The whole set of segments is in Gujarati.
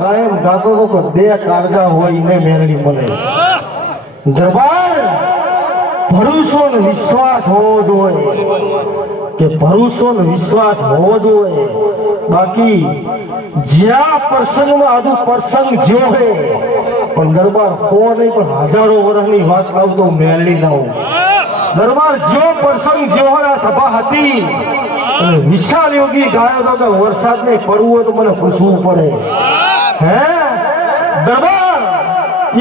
કાયમ ગાતો તો કે બે કાળજા હોય ને મેરડી મળે. દરબાર ભરોસો ને વિશ્વાસ હોવો જોઈએ, કે ભરોસો ને વિશ્વાસ હોવો જોઈએ. બાકી જ્યાં પ્રસંગમાં આજુ પ્રસંગ જ્યો હે, પણ દરબાર કો નહીં પણ હજારો વર્ષની વાત આવતો મેળવી ના હું. દરબાર જ્યો પ્રસંગ જ્યો આ સભા હતી, વિશાલ યોગી ગાયો તો કે વરસાદ નહીં પડવું હોય તો મને પૂછવું પડે. હે દરબાર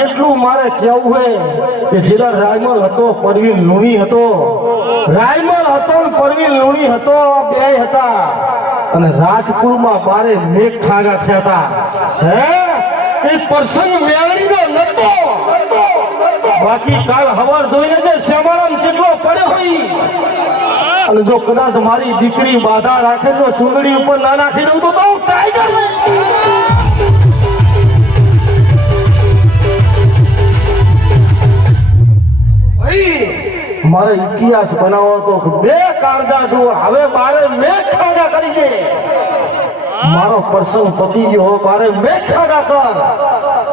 એટલું મારે કેવું હે કે જેલા રાયમલ હતો પરવીન લુણી હતો, રાયમલ હતો ને પરવીન લુણી હતો, બે હતા અને રાજપુરમાં બારે મેઘ ઠાગા થયા હતા. હે એ પ્રસંગ મેળવીનો નતો. બાકી કાલ હવાર જોઈને જે શ્યામારામ જેટલો પડ્યો હોય, અને જો કદાચ મારી દીકરી બાધા રાખે તો ચૂંદડી ઉપર ના નાખી દઉં તો ટાઈગર. મારે ઇતિહાસ બનાવો તો બે કાળજા જો હવે મારે મેઘ ઠાગા કરી દે. મારો પ્રસંગ પતી ગયો મારે મેઘ ઠાગા કર,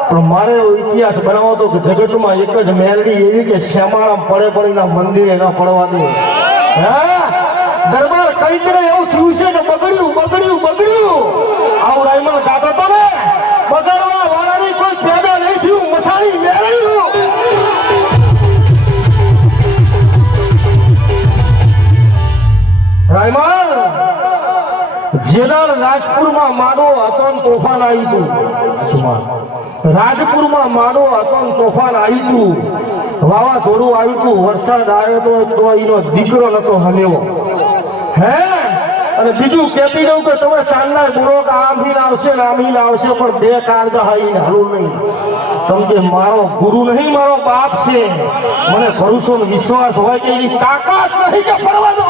પણ મારે ઇતિહાસ બનાવો તો જગતમાં એક જ મેરડી એવી કે શ્યામારામ પડે પડીના મંદિરે ન પડવા દે. દરબાર કઈ તરે એવું થયું છે કે બગડ્યું બગડ્યું બગડ્યું. આવું રાયમલ ગાતો તો ને બગડવા વાળાની કોઈ પેદા નહીં થયું, મસાણી મેળવ્યું. રાયમલ જેદાર રાજપુરમાં માનો હતો ને તોફાન આવ્યું હતું. રાજપુરમાં માનો હતો ને તોફાન આવ્યું હતું, વાવાઝોડું આવ્યું હતું, વરસાદ આવ્યો તો એનો દીકરો નતો હલ્યો. હે અને બીજું કહેતી દઉં કે તમે ચાંદના ગુરો આમ હિલ આવશે ને આમ હિલ આવશે, પણ બે કાળજા હાઈને હાલું નહીં. કેમ કે મારો ગુરુ નહીં, મારો બાપ છે. મને ભરોસો ને વિશ્વાસ હોય કે એની તાકાત નહીં કે પડવા દો.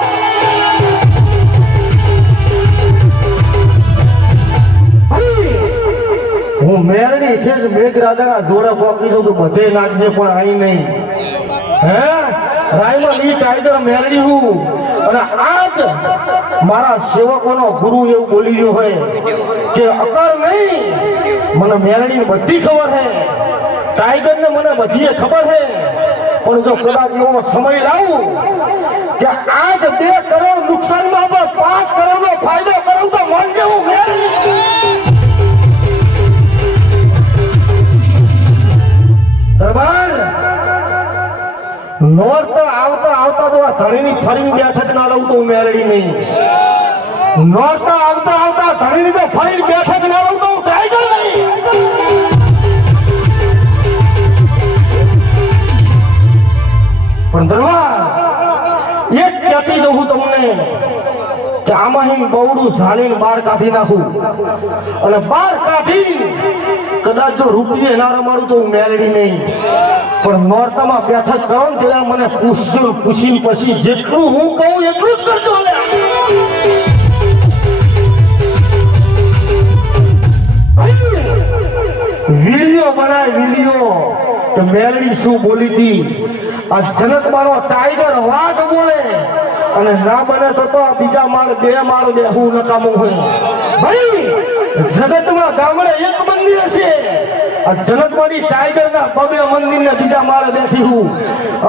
હું મેરડી છે મેઘરાજાના જોડે પકડી દઉં તો બધે નાખજે, પણ અહીં નહીં. હે રાયમલ ઈ ટાઈગર મેરડી હું. અને આજ મારા સેવકોનો ગુરુ એવું બોલી રહ્યો હોય કે અકર નહીં, મને મેરડી ની બધી ખબર છે, ટાઈગર ને મને બધી ખબર છે. પણ જો કદાચ એવો સમય લાવું કે આજ 2 કરોડ નુકસાનમાં 5 કરોડ નો ફાયદો કરું તો મન જેવું મેરડી. દરબાર નોર્થ આવતા આવતા તો આ ધણીની ફરીને બેઠક ના લઉં તો મેરડી નહીં. નોર્થ આવતા આવતા ધણીની તો ફરીને બેઠક ના લઉં તો ટાઈગર નહીં. પણ દરબાર એક કહેતી દઉં તમને કે આમાં બહુડું જાણીને બહાર કાઢી નાખું, અને બહાર કાઢી કદાચ જો રૂપિયે ના રમાડું તો હું મેળવી નહીં. પણ નોરતામાં બેઠક કરો ને ત્યારે મને પૂછજો, પૂછીને પછી જેટલું હું કહું એટલું જ કરજો. વિડીયો બનાય વિડીયો કે મેલડી શું બોલી હતી. આ જનક મારો ટાઈગર વાઘ બોલે અને ના બને તો બીજા માળ 2 માળ બેહું નકામું હોય. ભાઈ જગતમાં ગામડે એક મંદિર છે, આ જનકવાડી ટાઈગર ના 2 મંદિર ને બીજા માળે બેઠી હું.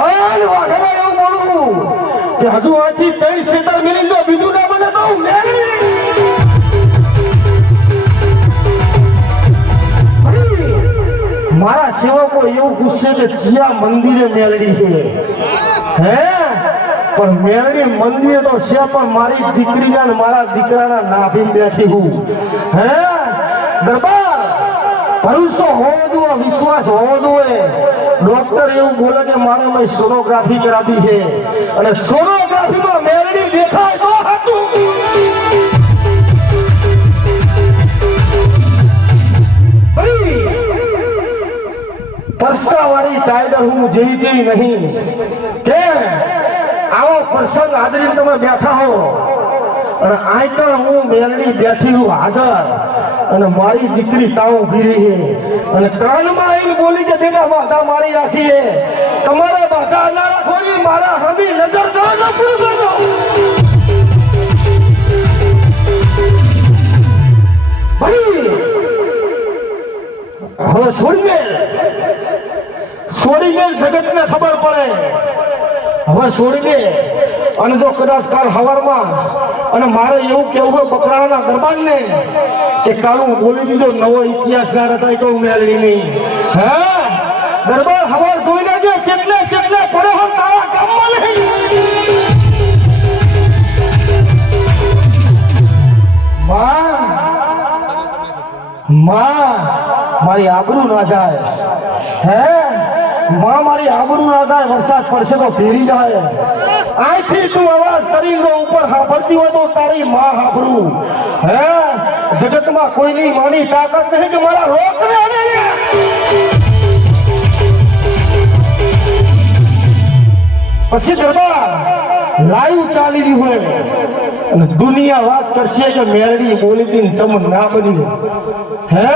અને વાઘને એવું બોલું કે હજુ આથી 3 સેટર મિનિટ તો બીજું ના બને તો મારા સેવકો એવું પૂછશે કે જ્યાં મંદિરે મેલડી છે. હે પણ મેલડી મંદિર તો છે, પણ મારી દીકરીના ને મારા દીકરાના નાભી બેઠી હું. હે દરબાર ભરોસો હોવો જોઈએ, વિશ્વાસ હોવો જોઈએ. ડોક્ટર એવું બોલે કે મારે મેં સોનોગ્રાફી કરાવી છે, અને સોનોગ્રાફીમાં મેલડી દેખાય તો હતું. પરસાવાળી ટાઈગર હું જીતી નહીં કે આવો પ્રસંગ હાજરી તમે બેઠા હો, અને આઈકર હું મેલડી બેઠી હું હાજર, અને મારી દીકરી તાવ ગીરી છે, અને કાનમાં આવીને બોલી કે બેટા બાધા મારી રાખીએ, તમારે બાધા ના રાખવાની, મારા હમી નજર કરો તો પૂરું કરજો. ભાઈ હવે છોડી મેલ જગતને ખબર પડે. હવે છોડી દે. અને જો કદાચ કાલ સવારમાં અને મારે એવું કેવું હોય બકરાના દરબારને કે કાલ હું બોલી દીધો નવો ઇતિહાસકાર હતા એ તો હું મેળવી નહીં. હે દરબાર સવાર જોઈ લેજો કેટલે પડે હો તારા ગામમાં નહીં. માં મારી આબરૂ ના જાય. હે માં મારી આબરૂ ના જાય. વરસાદ પડશે તો ફેરી જાય. અહીંથી તું અવાજ કરી લો ઉપર સાંભળતી હોય તો તારી માં સાંભળું. હે જગતમાં કોઈની માની તાકાત નહીં કે મારા રોકને આને. પછી દરબાર લાઈવ ચાલી રહ્યું હોય અને દુનિયા વાત કરશે કે મેરડી બોલી હતી ચમ ના બની. હે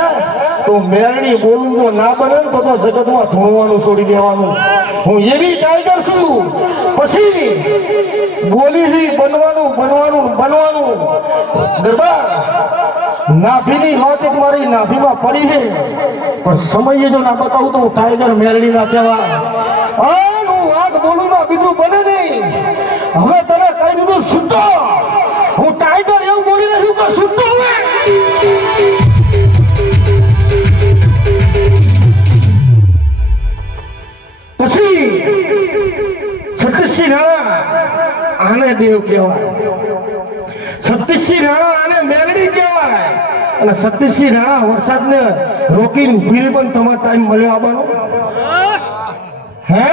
તો મેરડી બોલું જો ના બને તો જગતમાં ધૂણવાનું છોડી દેવાનું. હું એવી ટાઈગર છું. પછી બોલી બનવાનું. દરબાર નાભીની વાત એક મારી નાભીમાં પડી છે પણ સમયે જો ના બતાવું તો હું ટાઈગર મેરડી ના કહેવાય. વાત બોલું ના બીજું બને નહીં. હવે તને કઈ દીધું છૂટો. હું ટાઈગર એવું બોલી રહ્યું કે છૂટો. પછી સતીશસિંહ રાણા આને દેવ કહેવાય. સતીશસિંહ રાણા આને મેલડી કહેવાય. અને સતીશસિંહ રાણા વરસાદને રોકીને ઉભી રહી પણ તમારો ટાઈમ મળ્યો આવવાનો. હે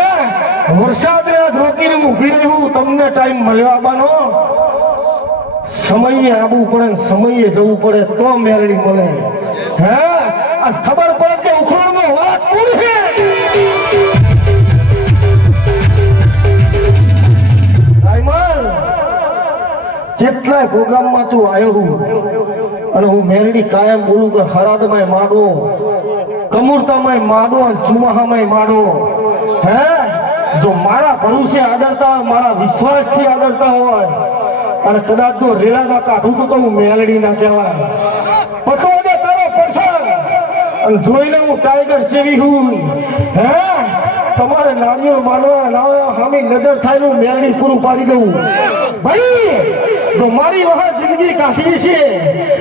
વરસાદ રોકીને ઉભી રહ્યું તમને ટાઈમ મળ્યો આવવાનો. સમયે આવવું પડે ને સમયે જવું પડે તો મેળડી મળે. હે આ ખબર પડે કે ઉખડનો વાત કોણ છે. જેટલાય પ્રોગ્રામમાં તું આવ્યો હું અને હું મેળડી કાયમ બોલું કે હરાદમાં માડો, કમુરતામાં માડો, ચુમાહામાં માડો. હે જો મારા ભરોસે આદરતા હોય, મારા વિશ્વાસથી આદરતા હોય અને કદાચ જો રેલા ના કાઢું તો હું મેલડી ના કહેવાય. પકડે તારો પરસાદ અને જોઈને હું ટાઈગર જેવી હું. હે તમારે નાનીઓ માનવા ના સામે નજર થાય ને મેલડી પૂરું પાડી દઉં. ભાઈ જો મારી વખત જિંદગી કાઢી છે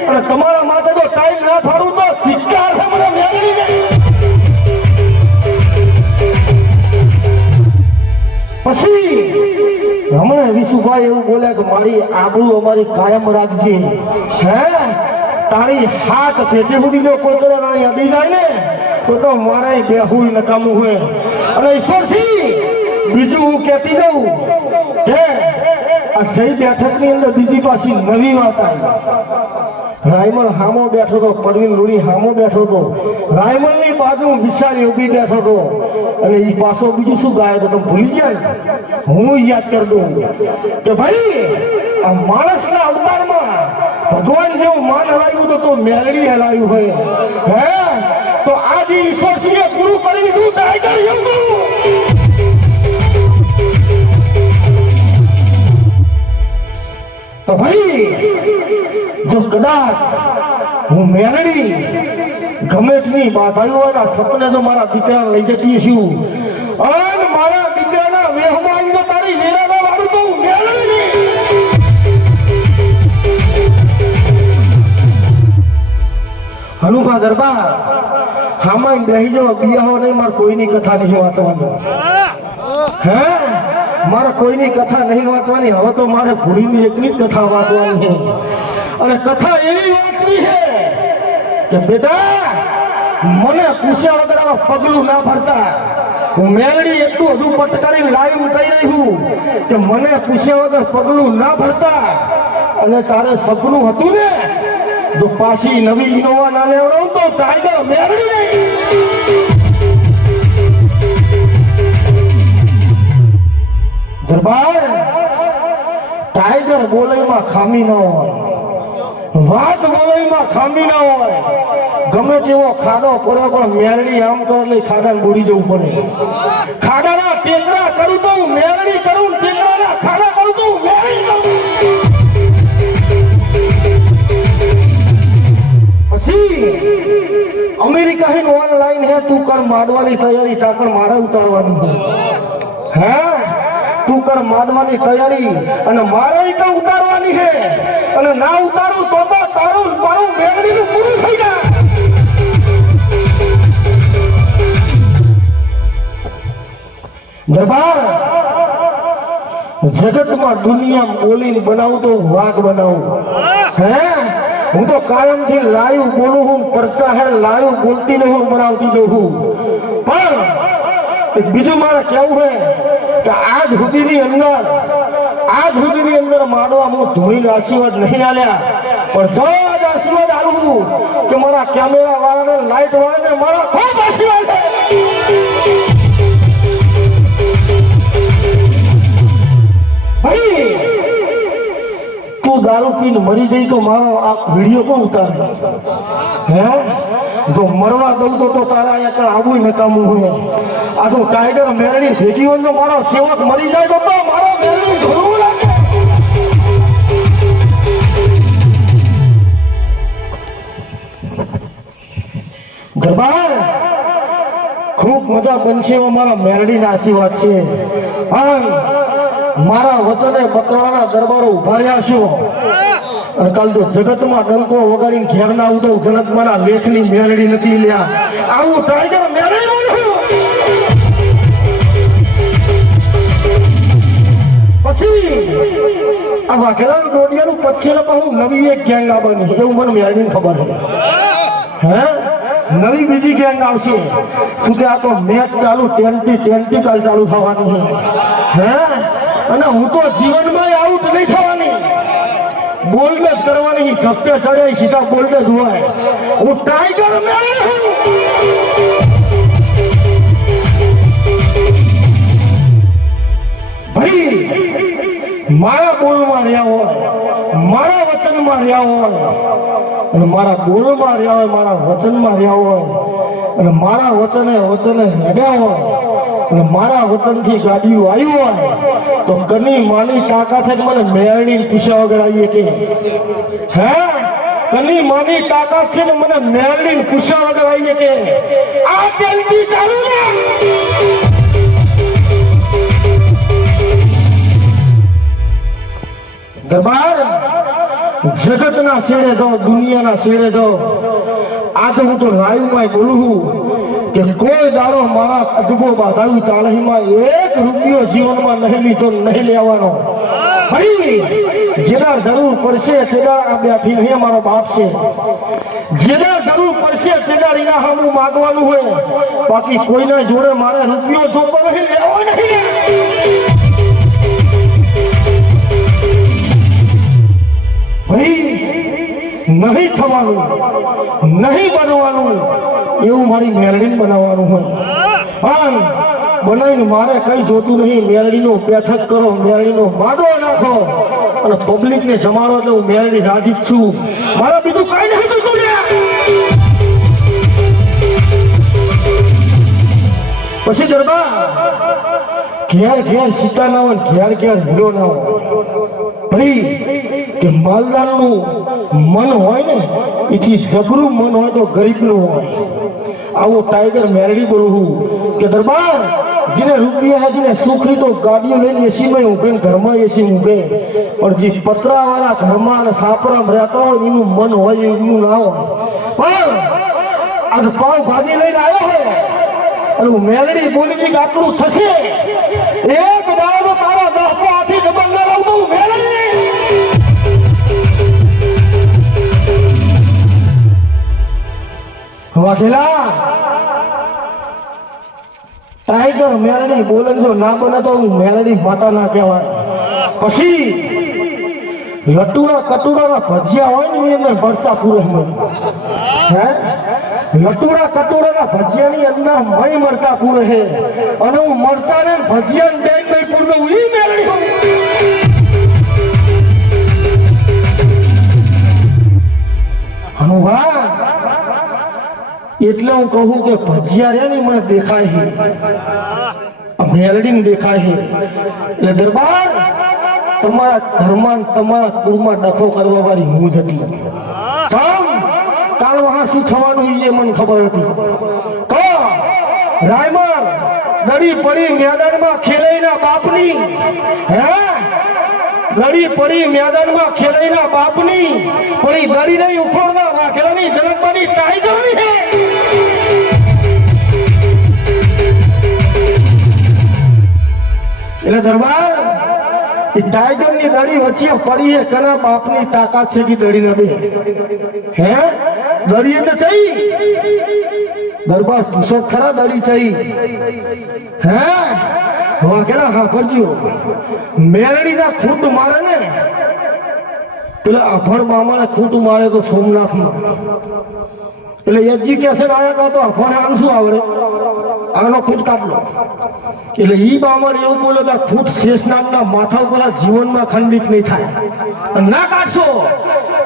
અને તમારા માટે તો ટાઈમ ના ફાડું તો ધિક્કાર છે મને મેલડી. પછી હમણાં વિશુભાઈ એવું બોલે કે મારી આબરૂ અમારી કાયમ રાખજે. હે તારી હાથ પેટે બધી જો કોઈ કરે ના અડી જાય ને તો મારા બેહું નકામું હોય. અને ઈશ્વરસિંહ બીજું હું કહેતી જાઉં કે આ જઈ બેઠક ની અંદર બીજી પાછી નવી વાત આવી. રાયમલ હામો બેઠો હતો, પરવીન લુણી હામો બેઠો હતો, રાયમલ ની બાજુ વિશાળી ઉભી બેઠો હતો અને એ પાછો બીજું શું ગાય તો તમે ભૂલી ગયા. હું યાદ કરી દઉં કે ભાઈ આ માણસના અવતારમાં ભગવાન જેવું માન હલાવ્યું તો મેલડી હલાવ્યું હોય. હે તો આજે ઈશ્વરસિંહે પૂરું કરી દીધું. ટાઈગર એવું તો ભાઈ જો કદાચ હું મેલડી ગમે તેની બાધાયું હોય ને સપને જો મારા દીકરા લઈ જતી છું અને મારા દીકરાના વેહમાં તો તારી વેરાના વાળું તો હું મેલડી. હનુભા દરબાર હામાં બેહી જાવ બિયાહો નહીં. મારે કોઈની કથા નહીં વાંચવાની. હે મારે કોઈની કથા નહીં વાંચવાની. હવે તો મારે ભૂરીની એકની જ કથા વાંચવાની છે. અને કથા એવી વાંચવી છે કે બેટા મને પૂછ્યા વગર આવા પગલું ના ભરતા. હું મેલડી એટલું હજુ પટકારી લાઈવ કહી રહ્યું કે મને પૂછ્યા વગર પગલું ના ભરતા. અને તારે સપનું હતું ને જો પાછી નવી ઇનોવા ના લેવડાવું તો ટાઈગર મેલડી નહીં. દરબાર ટાઈગર બોલાઈમાં ખામી ન હોય, વાત બોલાઈમાં ખામી ના હોય. ગમે તેવો ખાડો પડે પણ મેલડી આમ કરે એટલે ખાડાને બોરી જવું પડે. ખાડાના ટેકરા કરું તો હું મેલડી કરું, ટેકરાના ખાડા કરું તો હું મેલડી કરું. પછી अमेरिका ही ऑनलाइन है तू कर माडवानी तैयारी ताकर मारा उतारवानी है तू कर माडवानी तैयारी અને મારે તો ઉતારવાની છે અને ના ઉતારું તો તારું મારું મેળવીનું પૂરું થઈ જાય દરબાર જગતમાં દુનિયા બોલીને બનાવું તો વાઘ બનાવું હે હું તો કાયમથી લાઈવ બોલું હું પડતા હે લાઈવ બોલતી ને હું બનાવતી જઉં છું પણ એક બીજું મારે કેવું હે કે આજ સુધીની અંદર માડવા હું ધોઈને આશીર્વાદ નહીં આલ્યા પણ જો આજ આશીર્વાદ આલું કે મારા કેમેરા વાળાને લાઈટ વાળાને મારા ખૂબ આશીર્વાદ છે ભાઈ તું દારૂ પીને મરી જઈ તો મારો આ વિડીયો કોણ ઉતારે હે જો મરવા દઉં તો તારા અહીંયા આવું નકામું હોય આ તો ટાઈગર મેરડી ભેગી હોય મારો સેવક મરી જાય તો મારો મેરડી ધોવું લાગે દરબાર ખૂબ મજા બનશે એવા મારા મેરડીના આશીર્વાદ છે મારા વચને બકરાના દરબારો ઉભા રહ્યા છો અને કાલ તો જગતમાં ડંકો વગાડીને ઘેર ના આવતો જનકમાના લેખની મેળડી નથી લ્યા આવું ટાઈગર મેળડી પછી આ વાઘેલાનું ડોડિયાનું પછી હું નવી એક ગેંગ આવવાની એવું મને મેળડીને ખબર છે હે નવી બીજી ગેંગ આવશે શું કે આ તો મેચ ચાલુ ટેન્ટી કાલ ચાલુ થવાની છે હે અને હું તો જીવનમાં આઉટ નહીં થવાની બોલ્ડ જ કરવાની ઝપટે ચડે સીધા બોલ્ડ જ હોય હું ટાઈગર ભાઈ મારા બોલમાં રહ્યા હોય મારા વચનમાં રહ્યા હોય અને મારા બોલમાં રહ્યા હોય મારા વચનમાં રહ્યા હોય અને મારા વચને હેડ્યા હોય અને મારા વતનથી ગાડીઓ આવી હોય તો કની માની તાકાત જ મને મેળવીને પૂછ્યા વગર આવીએ કે હે કની માની તાકાત છે ને મને મેળવીને પૂછ્યા વગર આવીએ કે આ પેલટી ચાલુ ને દરબાર જગતના શેરે જાઓ દુનિયાના શેરે જાઓ આજે હું તો લાઈવમાં બોલું છું કે કોઈ દાડો મારા અજબો બાધાવી ચાળહીમાં એક રૂપિયો જીવનમાં નહીં લીધો નહીં લેવાનો ભાઈ જેના જરૂર પડશે તેના આ બેઠી નહીં મારો બાપ છે જેના જરૂર પડશે તેના રીના હામું માગવાનું હોય બાકી કોઈના જોડે મારે રૂપિયો જોતો નહીં લેવો નહીં ભાઈ નહીં થવાનું નહીં બનવાનું એવું મારી મેરડીને બનાવવાનું હોય પણ બનાવીને મારે કઈ જોતું નહીં મેરડીનો બેઠક કરો મેરડીનો માડો નાખો અને પબ્લિકને જમાડો એટલે હું મેરડી રાજી જ છું મારા બીજું કઈ નહીં જોતું પછી દરબાર ઘેર સીતા ના હોય ઘેર હીરો ના હોય ભાઈ કે માલદારનું મન હોય ને એથી જબરું મન હોય તો ગરીબનું હોય આવો ટાઈગર મેરડી બોલું કે દરબાર જેને રૂપિયા જેને સુખી તો ગાડીઓ લઈને એસીમાં ઊંઘે ને ઘરમાં એસી ઊંઘે પણ જે પતરાવાળા ઘરમાં અને સાપરામાં રહેતા હોય એનું મન હોય એમનું ના હોય પણ આજ પાવ ભાજી લઈને આવ્યો હોય અને હું મેલડી બોલી કે આટલું થશે એક દાડો તારા 10 હાથી ડબલ ના લાવું હું મેલડી વાઘેલા ટાઈગર મેલડી બોલે જો ના બને તો હું મેલડી માતા ના કહેવાય પછી લટુડા કટુડાના ભજીયા હોય ને એની અંદર મરચા પૂરે હે લટુડા કટુડાના ભજીયાની અંદર મય મરચા પૂરે છે અને હું મરચા ને ભજીયા ને બેન નહીં પૂરતો હું ઈ મેલડી હનુમાન એટલે હું કહું કે ભજીયા રે ને મને દેખાય છે મેલડી દેખાય છે એટલે દરબાર તમારા ઘરમાં તમારા કુળમાં ડખો કરવા વાળી હું જ હતી કાલ વહાં શું થવાનું એ મને ખબર હતી તો રાયમર ગળી પડી મેદાનમાં ખેલાઈના બાપની હે ગળી પડી મેદાનમાં ખેલાઈના બાપની પડી ગળી નહીં ઉખોડવા વાઘેલાની જનકવાની ટાઈગરની હે એટલે દરબાર એ ટાઈગર ની દડી વચ્ચે પડી હે કના બાપની તાકાત છે કે દડી નડે હે દડી એટલે ચઈ દરબાર પૂછો ખરા દડી ચઈ હે વાઘેલા હા કરજો મેરડી ના ખૂટ મારે ને પેલા અભણ મામાને ખૂટ મારે તો સોમનાથમાં એટલે એજ્યુકેશન આવ્યા તો અભણ આમ શું આવડે આનો ખૂટ કાપલો એટલે ઈ બામણ એવું બોલો કે ખૂટ શેષનાગના માથા ઉપર જીવનમાં ખંડિત નહીં થાય ના કાઢશો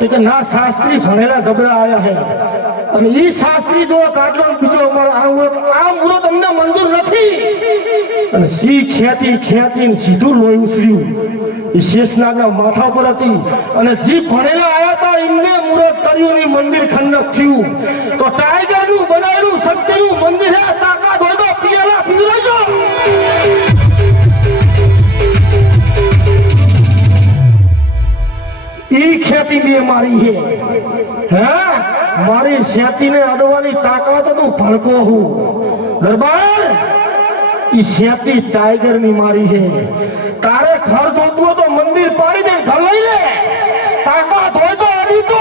કે ના શાસ્ત્રી ભણેલા જબરા આયા હે અને ઈ શાસ્ત્રી જો કાઢલો બીજો અમારો આ મુહૂર્ત અમને મંજૂર નથી અને સી ખેતી સીધું લોહી ઉસર્યું એ શેષનાગના માથા ઉપર હતી અને જે ભણેલા આયા હતા એમને મુહૂર્ત કર્યું ને મંદિર ખંડક થયું તો ટાઈગરનું બનાવેલું શક્તિનું મંદિર હે તાકાત હોય તો પિયાલા પીવડાવજો ઈ ખેતી બે મારી હે મારી શેતીને અડવાની તાકાત તો ભડકો હું દરબાર ઈ શેતી ટાઈગર ની મારી હે તારે ઘર જોતું હોય તો મંદિર પાડી દે ઘર લઈ લે તાકાત હોય તો અડી તો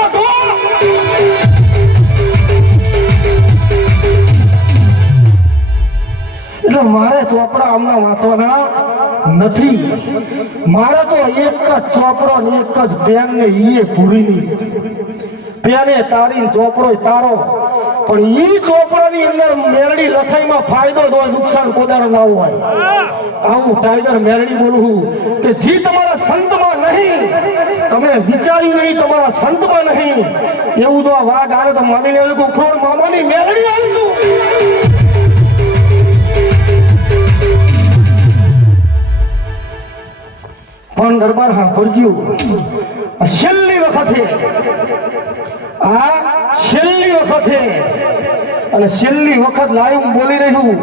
એટલે મારે ચોપડા આમના વાંચવાના નથી મારે તો એક જ ચોપડો ને એક જ પેન ને ઈએ પૂરીની પેને તારી ચોપડો તારો પણ ઈ ચોપડાની અંદર મેરડી લખાઈમાં ફાયદો જ હોય નુકસાન કોદાનો ના હોય આવું ટાઈગર મેરડી બોલું કે જે તમારા સંતમાં નહીં તમે વિચાર્યું નહીં તમારા સંતમાં નહીં એવું જો આ વાઘ આવે તો માની લેવું કે ઉખોડ મામાની મેરડી આવી પણ દરબાર હા ભરજ્યું છેલ્લી વખતે અને છેલ્લી વખત લાઈવ બોલી રહ્યું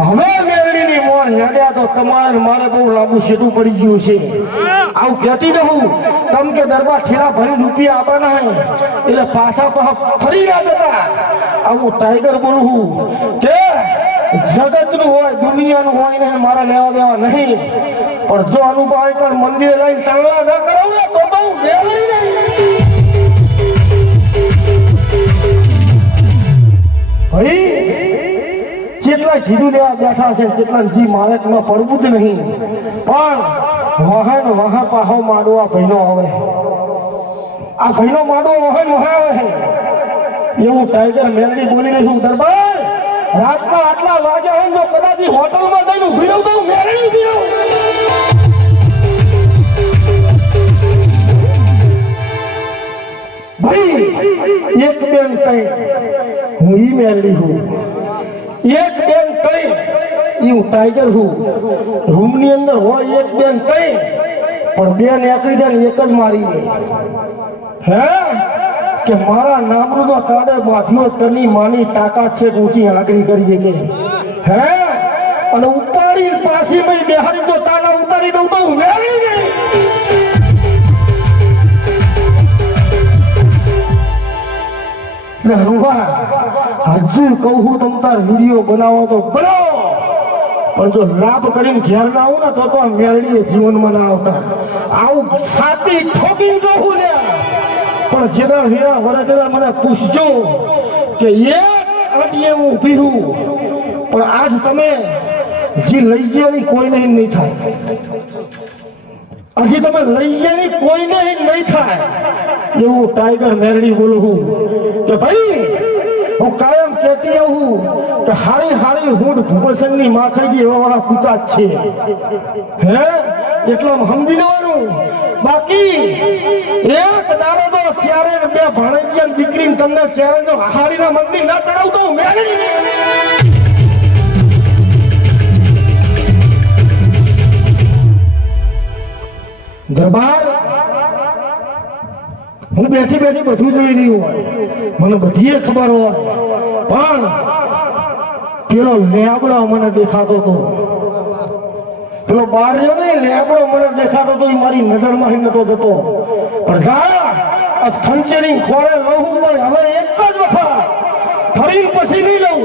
હવે મેરડીની મોર હેડ્યા તો તમારે મારે બહુ લાંબુ સેટું પડી ગયું છે આવું કહેતી રહું તમ કે દરબાર ઠેલા ભરી રૂપિયા આપવાના હે એટલે પાછા ફરી રહ્યા હતા આવું ટાઈગર બોલું કે જગતનું હોય દુનિયાનું હોય ને મારા લેવા દેવા નહીં પણ જો અનુભવ કર મંદિર લઈને ચાલવા ન કરાવે તો બહુ ભાઈ જેટલા કીધું લેવા બેઠા છે જેટલા જી માલક માં પડવું જ નહીં પણ વહન પાહો માડવા ભાઈનો આવે આ ભાઈનો માડવો વહન આવે એવું ટાઈગર મેલડી બોલી રહ્યું દરબાર રાતના આટલા વાગ્યા હોય તો કદાચ હોટલમાં જઈને ઉભી રહું તો મેળવી દઉં ભાઈ એક બેન તઈ હું ઈ મેળવી હું એક બેન તઈ હું ટાઈગર હું રૂમની અંદર હોય એક બેન તઈ પણ બેન એકરી જાય એક જ મારી ગઈ હે કે મારા નામનું તો તાડે બાંધ્યો તની માની તાકાત છે ઊંચી આંકડી કરી કે હે અને ઉપાડી પાછી મેં બેહારી તો તાના ઉતારી દઉં તો મેળવી ગઈ હજુ કહું તમ તાર વિડીયો બનાવો તો બનાવો પણ જો લાભ કરીને ઘેર ના આવું ને તો મેળડીએ જીવનમાં ના આવતા આવું છાતી ઠોકીને કહું ને પણ જેના વેરા વરજના મને પૂછજો કે એક અડીએ હું ઊભી હું પણ આજ તમે જે લઈ ગયા કોઈને નહીં થાય હજી તમે લઈ ગયા કોઈને નહીં થાય એવું ટાઈગર મેરડી બોલું હું કે ભાઈ હું કાયમ કહેતી આવું કે હારી હું ભૂપતસિંહની માખી એવા વાળા કુતા જ છે હે એટલા સમજી લેવાનું બાકી એક દાડો તો ચારે બે ભાણેજી દીકરી તમને ચારે જો હારીના મંદિર ના ચડાવતો મેળવી દરબાર હું બેઠી બેઠી બધું જોઈ રહ્યું હોય, મને બધી ખબર હોય, પણ પેલો લેબડો મને દેખાતો હતો, પેલો બારજો નહીં લેબડો મને દેખાતો હતો, એ મારી નજરમાં નતો જતો. પણ જા ખંચેરી ખોળે લઉં પણ હવે એક જ વખત ફરીને પછી નહીં લઉં.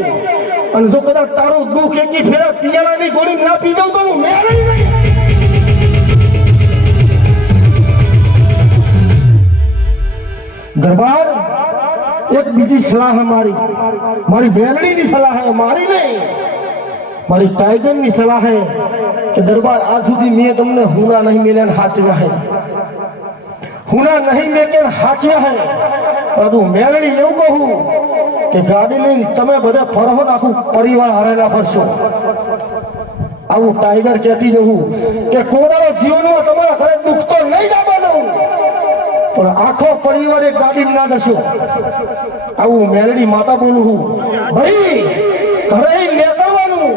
અને જો કદાચ તારું દુઃખ એકી ફેરા પિયારાની ગોળી ના પી દઉં તો હું મેળવી નહીં. દરબાર એક બીજી સલાહ મારી, મારી બેલડીની સલાહ હે, મારી નહીં, મારી ટાઈગરની સલાહ હે કે દરબાર આજ સુધી મેં તમને હુના નહીં મેલ્યા હાચવ્યા હે, હુના નહીં મેં હાચવ્યા હે. તો મેલડી એવું કહું કે ગાડી લઈને તમે બધા ફરો, આખું પરિવાર હારેલા ફરશો. આવું ટાઈગર કહેતી જવું કે કોદાળો જીવનમાં તમારા ઘરે દુઃખ તો નહીં જવા દઉં, પણ આખો પરિવાર એક ગાડી ના દશો. આવું મેલડી માતા બોલું હું ભાઈ, ઘરે નીકળવાનું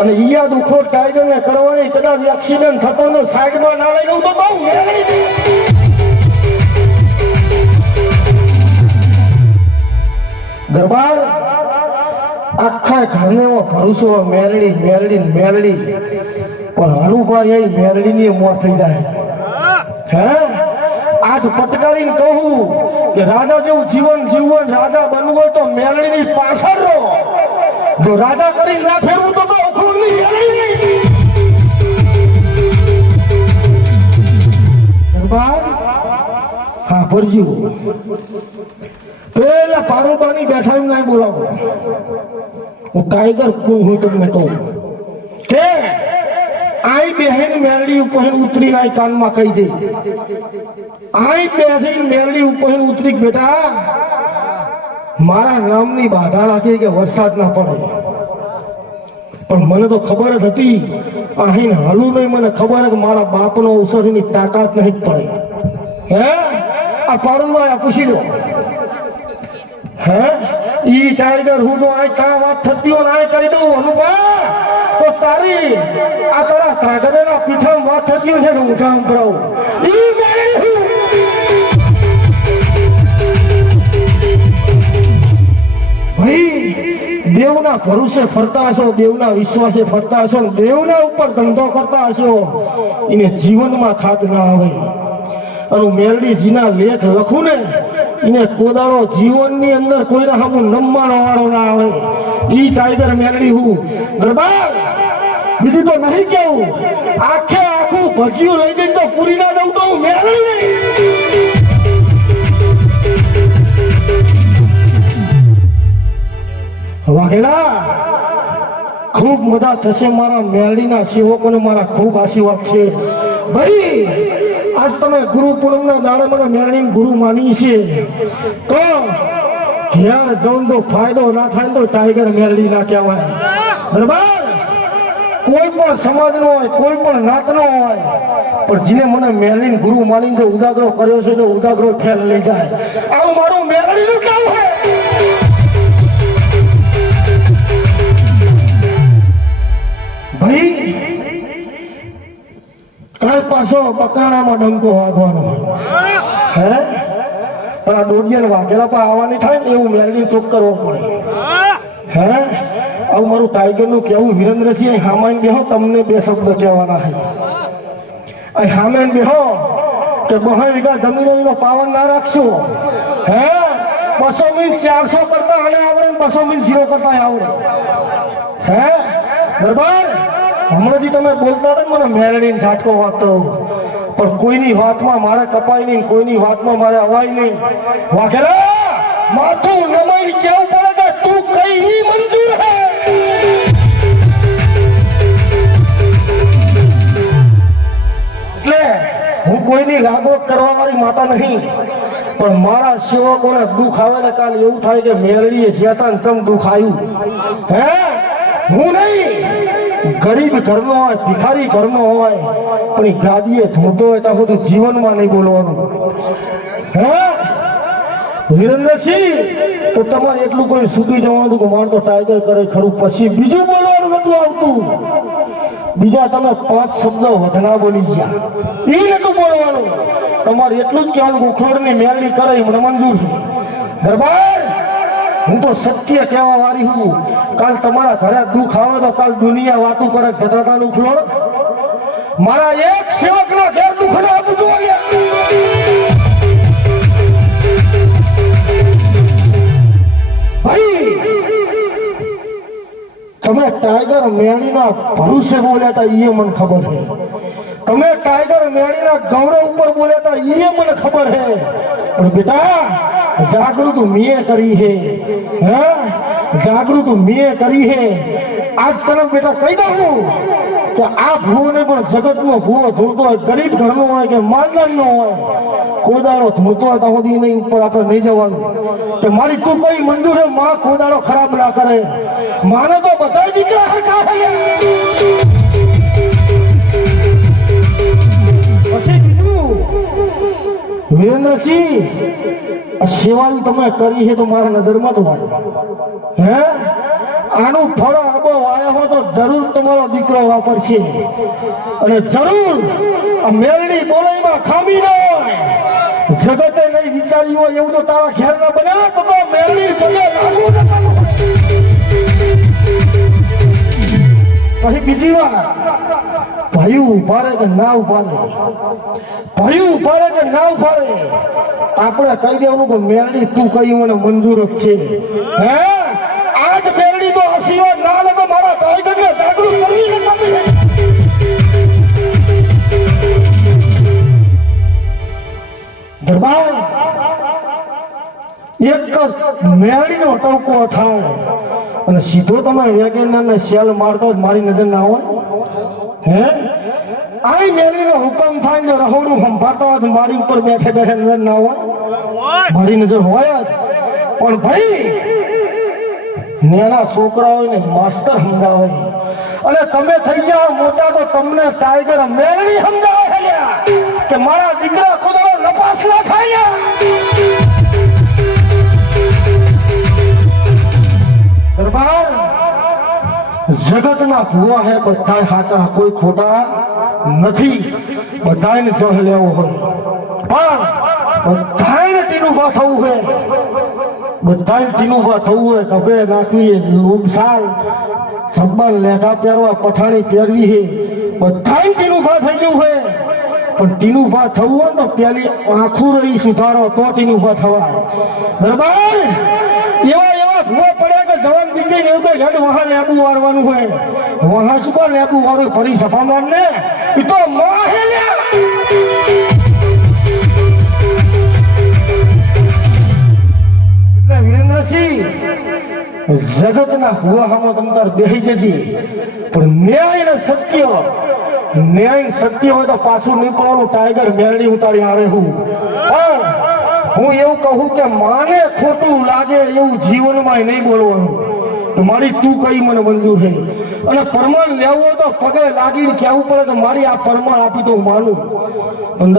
અને ઈયા દુખો ટાઈગર ને કરવાની, કદાચ એક્સિડન્ટ થતો ને સાઈડમાં ના લઈ લઉં તો બહુ મેલડી. દરબાર આખા ઘરને ભરોસો મેલડી મેલડી મેલડી, પણ હનુભાઈ એ મેલડી ની મોત થઈ જાય. હે આજ પટકારીને કહું કે રાજા જેવું જીવન જીવવું, રાજા બનવું હોય તો મેલડી ની પાછળ રહો. જો રાજા કરી ના ફેરવું તો ઉખડું ની મેલડી. દરબાર હા ભરજી, પેલા પારોબાની બેઠા ના બોલાવો. હું ટાઈગર કોણ હું તમને કહું કે આઈ બહેન મેલડી ઉપર ઉતરી ના કાનમાં કહી દે, આઈ બહેન મેલડી ઉપર ઉતરી બેટા મારા નામની બાધા રાખી કે વરસાદ ના પડે. પણ મને તો ખબર જ હતી અહીં હાલું નહીં, મને ખબર કે મારા બાપનો ઔષધિની તાકાત નહીં પડે. હે આ પારુમાં પૂછી લો. હે ઈ ટાઈગર હું તો આ કા વાત થતી હોય ના કરી દઉં અનુભવ તો તારી આ તારા કાગળના પીઠામ વાત થતી હોય છે કે હું કામ કરાવું. ઈ ભાઈ દેવના ભરોસે ફરતા હશો, દેવના વિશ્વાસે ફરતા હશો, દેવના ઉપર ધંધો કરતા હશો, એને જીવનમાં ખાત ના આવે. અને મેલડીજીના લેખ લખું ને એને કોદાળો જીવનની અંદર કોઈના સામું નમવાનો વાળો ના આવે. ઈ ટાઈગર મેલડી હું. દરબાર બીજું તો નહીં કેવું, આખે આખું ભજીયું લઈ જઈને તો પૂરી ના દઉં તો હું મેલડી નહીં. વાઘેલા ખૂબ મજા થશે, મારા મેલડીના સેવકોને મારા ખૂબ આશીર્વાદ છે. ભાઈ આજ તમે ગુરુ પૂનમના દાડે મને મેલડીને ગુરુ માની છે, તો ઘેર જવું તો ફાયદો ના થાય તો ટાઈગર મેલડી ના કહેવાય. બરાબર કોઈ પણ સમાજનો હોય, કોઈ પણ નાતનો હોય, પણ જેને મને મેલડીને ગુરુ માનીને જો ઉદાગરો કર્યો છે તો ઉદાગરો ફેલ લઈ જાય. આવું મારું મેલડીનું કેવું છે. ભાઈ કાલ પાછો બકાણામાં ડંકો વાગવાનો હે, પણ આ દોડિયાને વાઘેલા પર આવવાની થાય ને એવું મેલડી ચોક કરવો પડે. હે આવું મારું ટાઈગર નું કેવું. વિરેન્દ્રસિંહ હામાઈન બેહો, તમને બે શબ્દ કહેવાના છે. અહીં હામેન બેહો કે 2 વીઘા જમીનો પાવન ના રાખશો. હે 200 મીલ 400 કરતા અને આવડે, 200 મીલ 0 કરતા આવડે. હે દરબાર હમણાંથી તમે બોલતા હતા મને મેલડીને ઝાટકો વાગતો, પણ કોઈની વાતમાં મારે કપાય નહીં, કોઈની વાતમાં મારે અવાય નહીં. વાઘેલા માથું નમાઈ કેવું પડે કે તું કઈ નહીં મંજૂર હે. એટલે હું કોઈની લાગવત કરવા વાળી માતા નહીં, પણ મારા સેવકોને દુઃખ આવે ને કાલ એવું થાય કે મેલડીએ જેતાને ચમ દુઃખ આવ્યું. હે હું નહીં, ગરીબ ઘરનો હોય, ભિખારી ઘરનો હોય, પણ એ ગાદીએ ધોતો હોય ત્યાં સુધી જીવનમાં નહીં બોલવાનું. હે વિરેન્દ્રસિંહ તો તમારે એટલું કોઈ સુખી જવાનું કે મારે તો ટાઈગર કરે ખરું, પછી બીજું બોલવાનું નતું આવતું. બીજા તમે 5 શબ્દો વધના બોલી ગયા, એ નતું બોલવાનું. તમારે એટલું જ કહેવાનું ઉખોડની મેળવી કરે એ મને મંજૂર છે દરબાર હું તો સત્ય કહેવા વાળી હું કાલ તમારા ઘરે દુઃખ આવે તો કાલ દુનિયા વાતું કરે જતા ઉખોડ મારા એક સેવકના ઘેર દુઃખ ના આપું ભાઈ તમે ટાઈગર મેળીના ભરોસે બોલ્યા હતા એ મને ખબર છે તમે ટાઈગર મેળીના ગૌરવ ઉપર બોલ્યા હતા એ મને ખબર છે પણ બેટા જાગૃત મેં કરી છે જાગૃત મેં કરી છે આજ તરફ બેટા કહી દઉં કે આ ભૂવો પણ જગતનો ભૂવો ધૂળતો હોય ગરીબ ઘરનો હોય કે માલદારનો હોય કોદાળો ધૂળતો હોય ત્યાં સુધી નહીં ઉપર આપણે નહીં જવાનું કે મારી તું કઈ મંજૂર છે માં કોદાળો ખરાબ ના કરે માને તો બધા દીકરા હરખા પછી બીજું વિરેન્દ્રસિંહ આ સેવાની તમે કરી છે તો મારા નજરમાં તો હોય હે આનું ફળ આબો વાયો હોય તો જરૂર તમારો દીકરો વાપરશે અને જરૂર આ મેળણી બોલાઈમાં ખામી ન હોય જગતે નહીં વિચાર્યું હોય એવું તો તારા ઘેર ના બને તો મેળણી બોલે લાગુ ન પછી બીજી વાર ભાઈ ઉભા રહે કે ના ઉભા રહે ભાઈ ઉભા રહે કે ના ઉભા રહે આપણે કહી દેવાનું કે મેળણી તું કહ્યું મને મંજૂર જ છે હે આજ મેળણી તો આશીર્વાદ ના લે તો મારા ટાઈગરને જાગૃત કરવી દરબાર એક મેળીનો ટોકો થાય અને સીધો તમે વેગેનરને સેલ મારતો મારી નજર ના હોય હે આ મેળીનો હુકમ થાય ને રહોડું સંભાળતો હોય મારી ઉપર બેઠે બેઠે નજર ના હોય મારી નજર હોય જ પણ ભાઈ નાના છોકરાઓને માસ્ટર સમજાવે અને તમે થઈ જાઓ મોટા તો તમને ટાઈગર મેળવી સમજાવે કે મારા દીકરા ખુદનો નપાસ ના થાય દરબાર જગતના ભૂવા હે બધા સાચા કોઈ ખોટા નથી બધાને જહ લેવો હોય પણ બધાને ટીનુભા થવું હોય બધાને ટીનુભા થવું હોય કભે નાખવી લુમસાલ સબ્બાલ લેઘા પહેરવા પઠાણી પહેરવી છે બધાને ટીનુભા થઈ ગયું હોય પણ ટીનુભા થવું હોય તો પેલી આંખું રહી સુધારો તો ટીનુભા થવાય બરાબર એવા ભૂવા પડ્યા કે જવાન બીજી ને એવું કઈ હેડ વહાં લેબુ વારવાનું હોય વહાં શું કોણ લેબુ વાળું ફરી સફામાં ને એ તો માહે એટલે વિરેન્દ્રસિંહ જગતના ભૂવાહામાં તમ તાર બેહી જજે પણ ન્યાય ને સત્ય હોય તો પાછું નહીં પડવાનું ટાઈગર મેળડી ઉતારી આવે હું પણ હું એવું કહું કે માને ખોટું લાગે એવું જીવનમાં નહીં બોલવાનું તો મારી તું કઈ મને મંજૂર છે અને પરમાણ લેવું હોય તો પગે લાગીને કહેવું પડે કે મારી આ પરમાણ આપી તો હું માનું પણ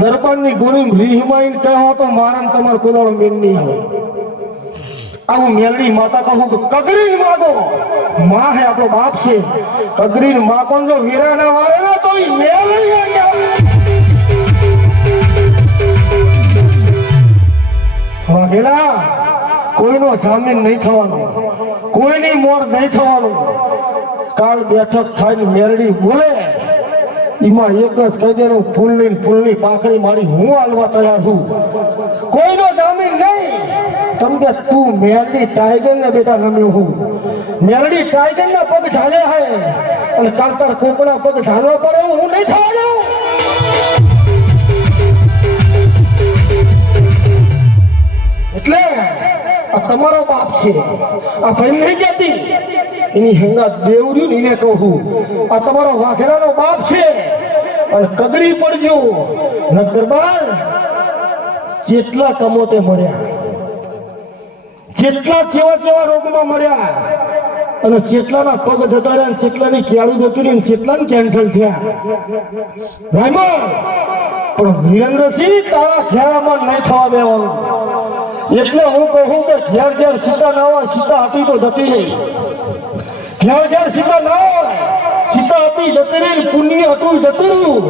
દરબારની ગોળી રીહમાઈને કહેવો તો મારા તમારો કોદાળો મેળ નહીં આવે આવું મેલડી માતા કહું કે કગરીને માગો માં હે આપણો બાપ છે કગરીને માગો જો વીરાના વાળે તો એ મેલડી વાઘેલા કોઈનો જામીન નહીં થવાનો કોઈની મોર નહીં થવાનું કાલ બેઠક થાય મેરડી બોલે એમાં એક જ કહી દેનું ફૂલની પાંખડી મારી હું હાલવા તૈયાર છું કોઈનો જામીન નહીં સમજે તું મેરડી ટાઈગર ને બેટા રમ્યો હું મેરડી ટાઈગર ના પગ ઝાલે હે અને કાલ તાર કોકના પગ ઝાલવા પડે હું નહીં થવાનું એટલે આ તમારો બાપ છે આ ભાઈ નહીં કહેતી એની હંગા દેવર્યું એને કહું આ તમારો વાઘેલાનો બાપ છે અને કગરી પડજો દરબાર જેટલા કમોતે મળ્યા જેટલા જેવા રોગમાં મળ્યા અને જેટલાના પગ જતા રહ્યા જેટલાની કેળું જતું રહ્યું જેટલાને કેન્સલ થયા ભાઈમાં પણ વિરેન્દ્રસિંહ તારા ખેરામાં નહીં થવા દેવાનું એટલે હું કહું કે ઘેર સીતા ના હોય સીતા હતી તો જતી રહી ઘેર સીતા ના હોય સીતા હતી જતી રહી પુણ્ય હતું જતું રહ્યું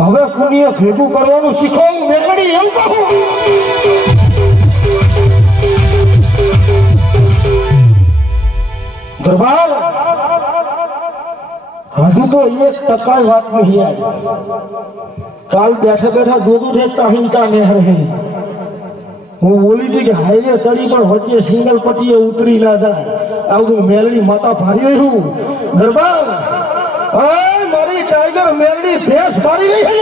હવે કુનીએ ભેગું કરવાનું શીખો મેલડી એવું કહું દરબાર હજુ તો 1% વાત નહીં આવી કાલ બેઠા બેઠા જોતું છે ચાહિંચા નહેર હે હું બોલી હતી કે હાઈવે ચડી પણ વચ્ચે સિંગલ પટ્ટીએ ઉતરી ના જાય આવું મેલડી માતા ભારી રહ્યું દરબાર મારી ટાઈગર મેલડી ભેંસ ભારી રહી છે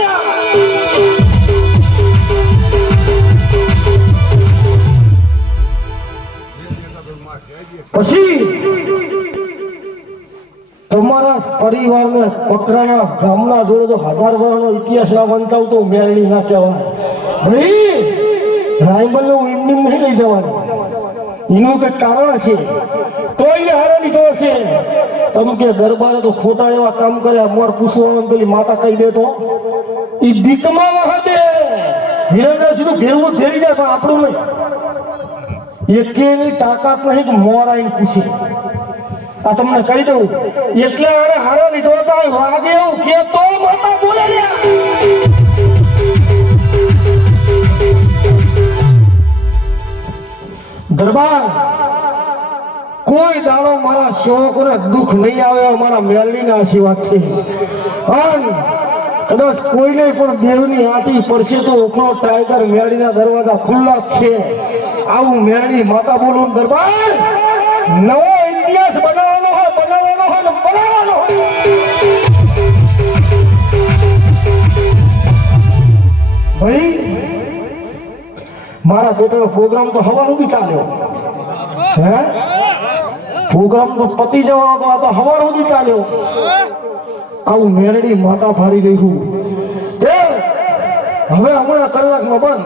પછી તમારા પરિવારને પકડાના ગામના જોડે તો 1000 વર્ષનો ઇતિહાસ ના વંચાવતો મેલડી ના કહેવાય ભાઈ રાયમલ નું એમની નહીં લઈ જવાનું એનું કઈ કારણ છે તો એને હારે લીધો હશે તમે કે દરબારે તો ખોટા એવા કામ કર્યા મોર પૂછવાનું પેલી માતા કહી દે તો એ બીકમાં વહે હિરણદાસી નું ભેરવું ફેરી જાય પણ આપણું નહીં એકેની તાકાત નહીં કે મોર આવીને પૂછે આ તમને કહી દઉં એટલે આને હારો લીધો હતો વાગે એવું કે તો માતા બોલે દરબાર કોઈ દાડો મારા સેવકોને દુઃખ નહીં આવે મારા મેલડીના આશીર્વાદ છે અને કદાચ કોઈને પણ દેવની આટી પડશે તો ઓખો ટાઈગર મેલડીના દરવાજા ખુલ્લા છે આવું મેલડી માતા બોલું દરબાર નવો ઇતિહાસ બનાવવાનો હોય ભાઈ મારા બેટાનો પ્રોગ્રામ તો હવા સુધી ચાલ્યો હે પ્રોગ્રામ તો પતી જવાનો હતો આ તો હવા સુધી ચાલ્યો આવું મેરડી માતા ભારી રહ્યું તે હવે હમણાં કલાકમાં બંધ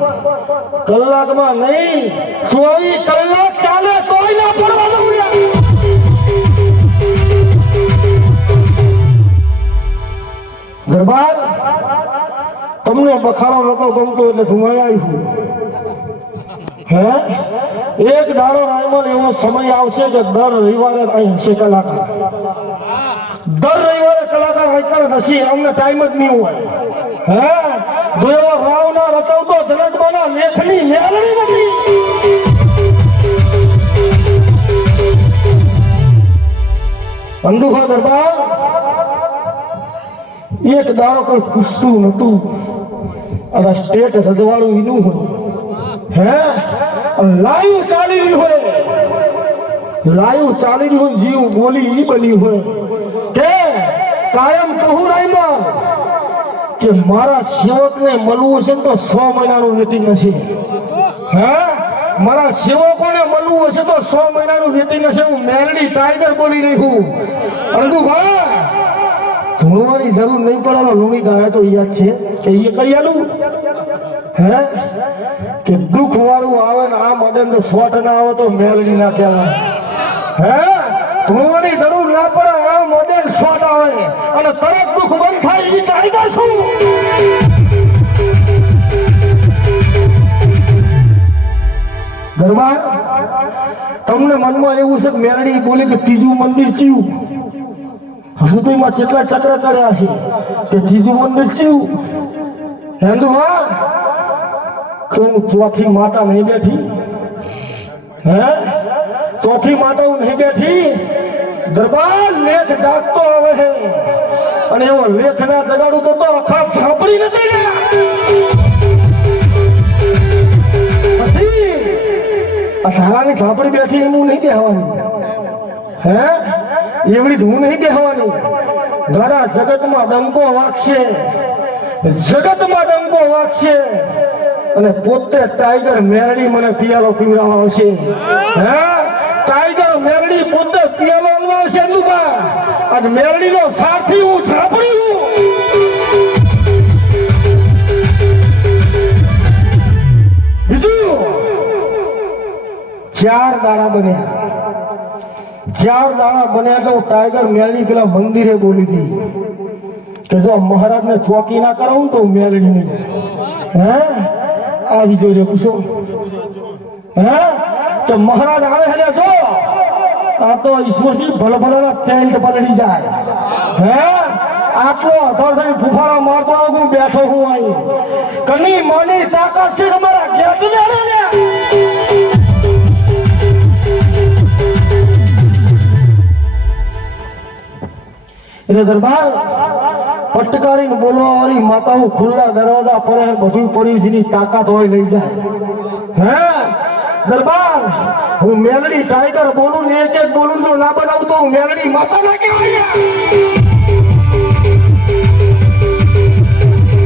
કલાકમાં નહીં 24 કલાક ચાલે તોય ના પડવાનું દરબાર તમને બખાડો નતો ગમતો એટલે ધુમાઈ આવ્યું હે એક દાડો રાયમલ એવો સમય આવશે કે દર રવિવારે અહીં હશે કલાકાર દર રવિવારે કલાકાર હોય નથી અમને ટાઈમ જ નહીં હોય હે જો એવો રાવ ના રચવતો જનકબાના લેખની મેળવી નથી અંદુભા દરબાર એક દાડો કોઈ પૂછતું નતું અને સ્ટેટ રજવાડું એનું હોય હે લાઈવ ચાલી રહ્યું હોય લાઈવ ચાલી રહ્યું હોય જીવ બોલી ઈ બની હોય કે કાયમ કહું રાયમલ કે મારા સેવકને મળવું છે તો 100 મહિનાનું વેટિંગ હશે હે મારા સેવકોને મળવું હશે તો 100 મહિનાનું વેટિંગ હશે હું મેલડી ટાઈગર બોલી રહ્યું અંદુભા ધૂણવાની જરૂર નહીં પડવાનો લુણી ગાય તો યાદ છે કે એ કરી આલું હે કે દુઃખ વાળું આવે ને આ મદન તો સ્વટ ના આવે તો મેલડી ના કહેવાય હે ધૂણવાની જરૂર ના પડે આ મદન સ્વટ આવે અને તરત દુઃખ બંધ થાય એ ટાઈગર શું દરબાર તમને મનમાં એવું છે કે મેલડી બોલી કે ત્રીજું મંદિર ચીયું હજુ તો એમાં કેટલા ચક્ર કર્યા છે કે ત્રીજું મંદિર ચીયું હેન્દુભા હું ચોથી માતા નહીં બેઠી હે ચોથી માતા હું નહીં બેઠી દરબાર લેખ જાગતો આવે છે અને એવો લેખ ના જગાડું તો આખા ઝાપડી નથી પછી આ ધારાની ઝાપડી બેઠી એમ હું નહીં બેહવાની હે એવડી હું નહીં બેહવાની ઘણા જગતમાં ડંકો વાગશે જગતમાં ડંકો વાગશે અને પોતે ટાઈગર મેરડી મને પિયાલો પીવડાવવા આવશે હે ટાઈગર મેરડી પોતે પિયાલો આવશે અંદુભા આજ મેરડીનો સાથી હું ઝાપડી હું બીજું 4 દાડા બન્યા 4 દાડા બન્યા એટલે હું ટાઈગર મેરડી પેલા મંદિરે બોલી હતી કે જો મહારાજ ને ચોકી ના કરાવું તો મેલડી નહીં હે આવી જોજો પૂછો હે કે મહારાજ આવે છે જો આ તો ઈશ્વરજી ભલભલાના પેન્ટ પલળી જાય હે આટલો અધોરથી ફૂફાડો મારતો હું બેઠો હું અહીં કની મોની તાકાત છે તમારા ઘેર ને એટલે દરબાર પટકારીને બોલવા વાળી માતાઓ ખુલ્લા દરવાજા પર બધું પડ્યું જેની તાકાત હોય લઈ જાય હે દરબાર હું મેલડી ટાઈગર બોલું ને એક બોલું તો ના બનાવું તો હું મેલડી માતા ના કહેવાય